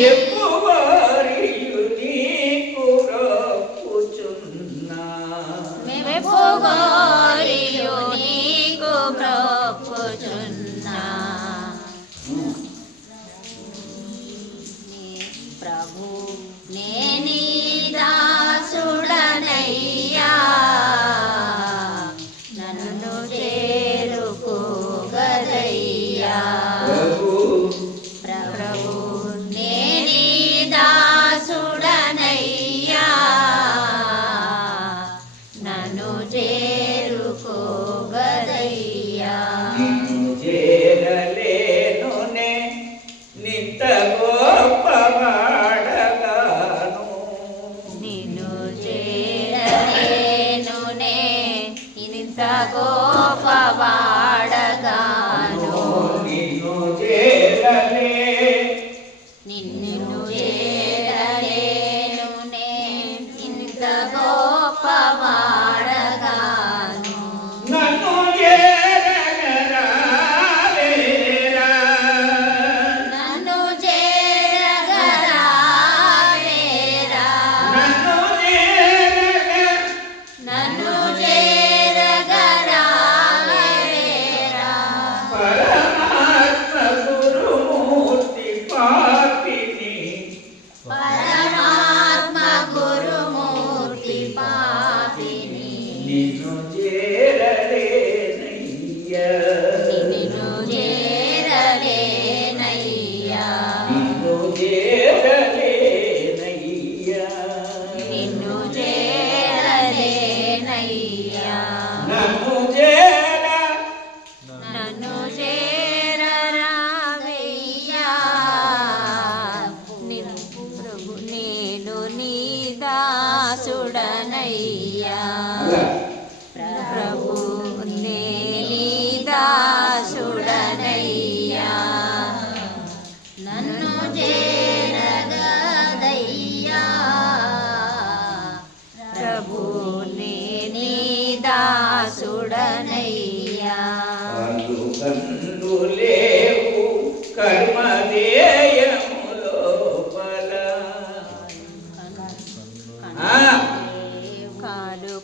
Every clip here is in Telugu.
Египет Jacob.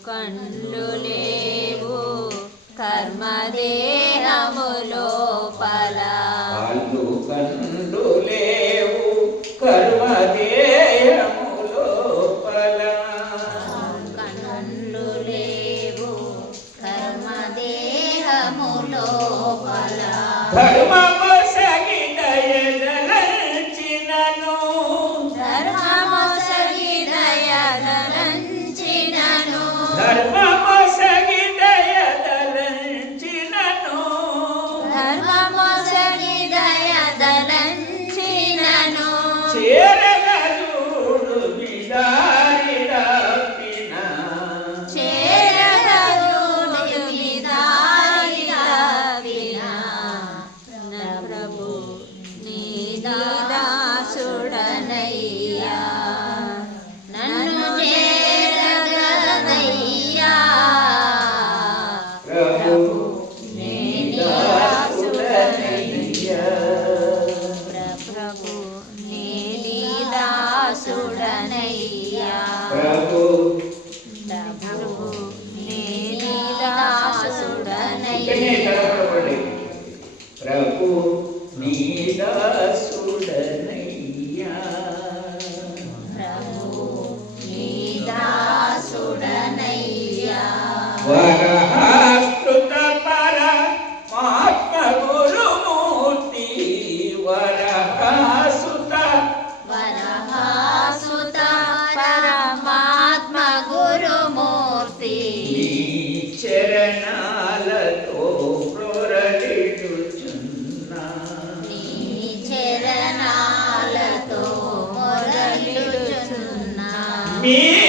కాడు లేవు కర్మదేహము లోపలా me.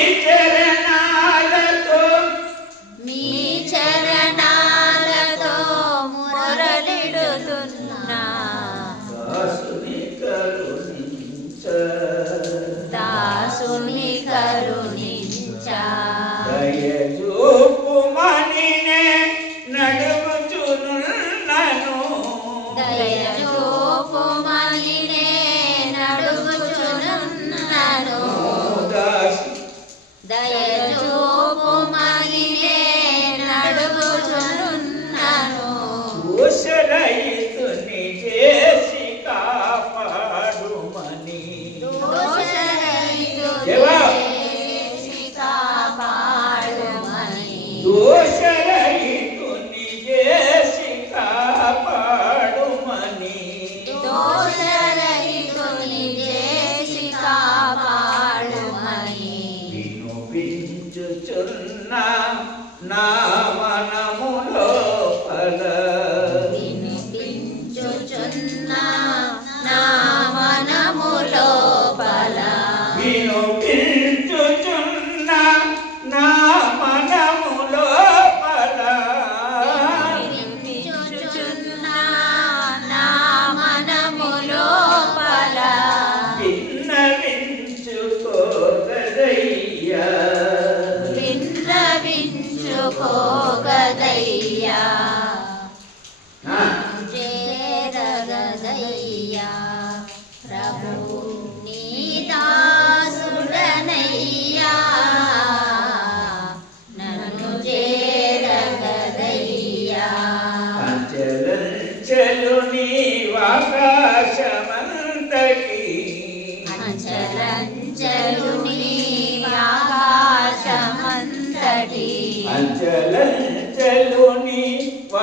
ఒకటి అంచలంచలుని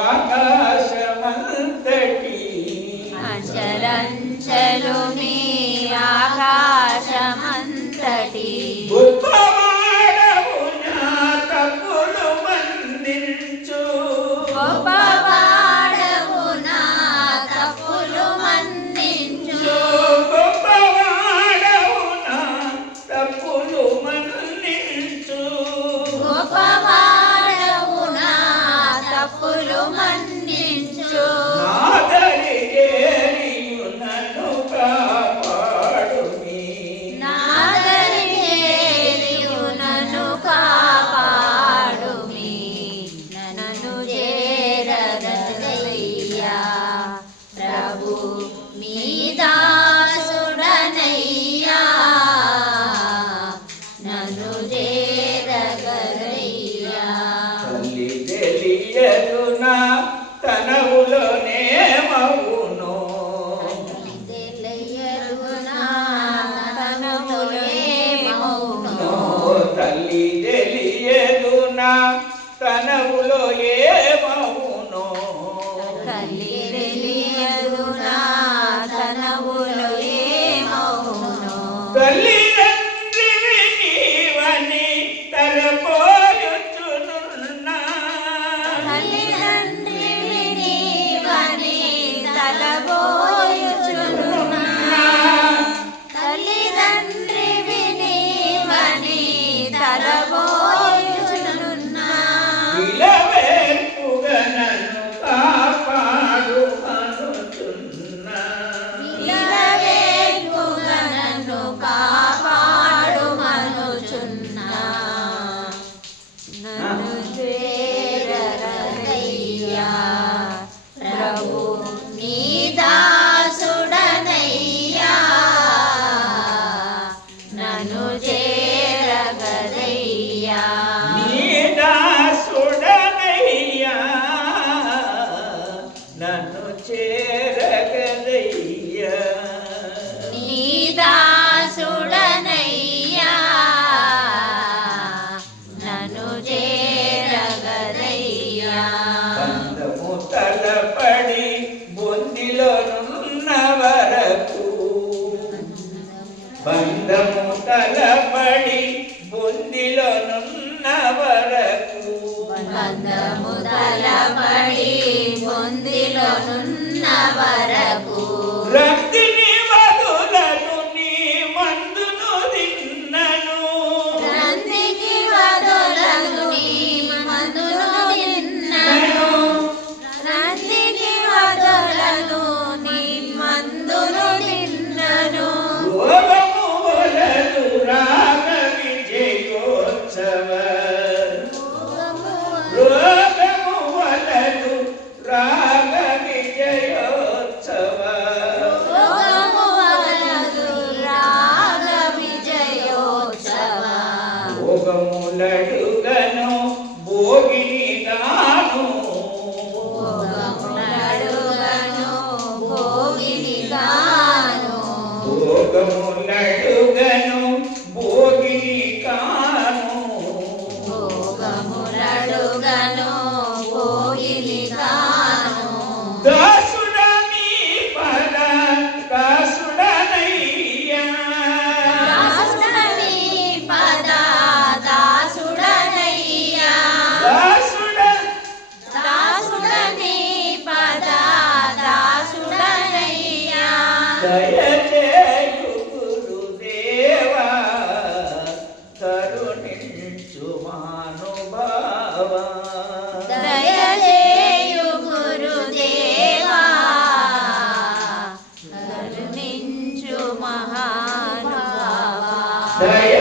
ఆకాశమంతటి అంచలంచలుని తల్లి తెలియదురా బంధము తలపడి బొందిలోనున్న వరకు బంధము తలపడి బొందిలోనున్న వరకు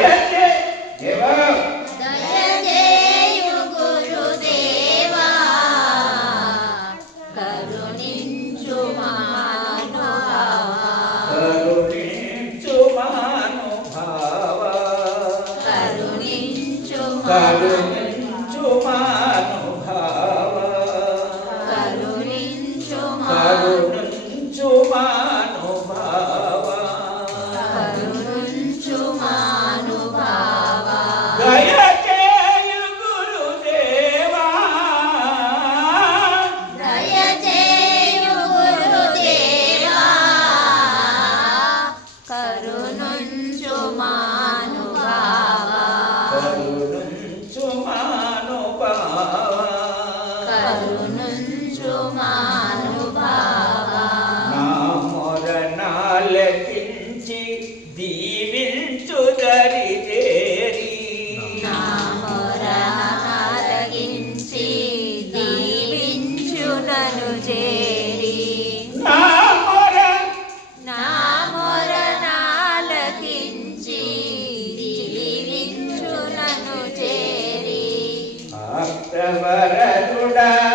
Adelante. Bunda.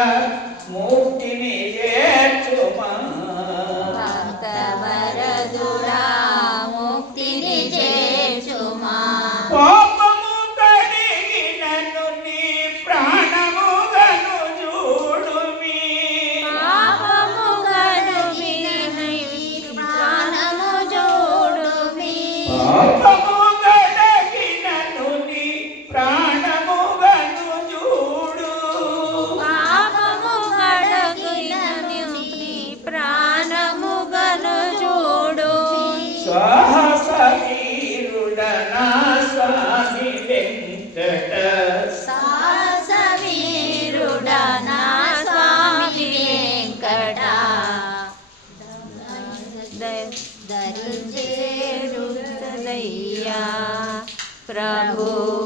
Prabhu.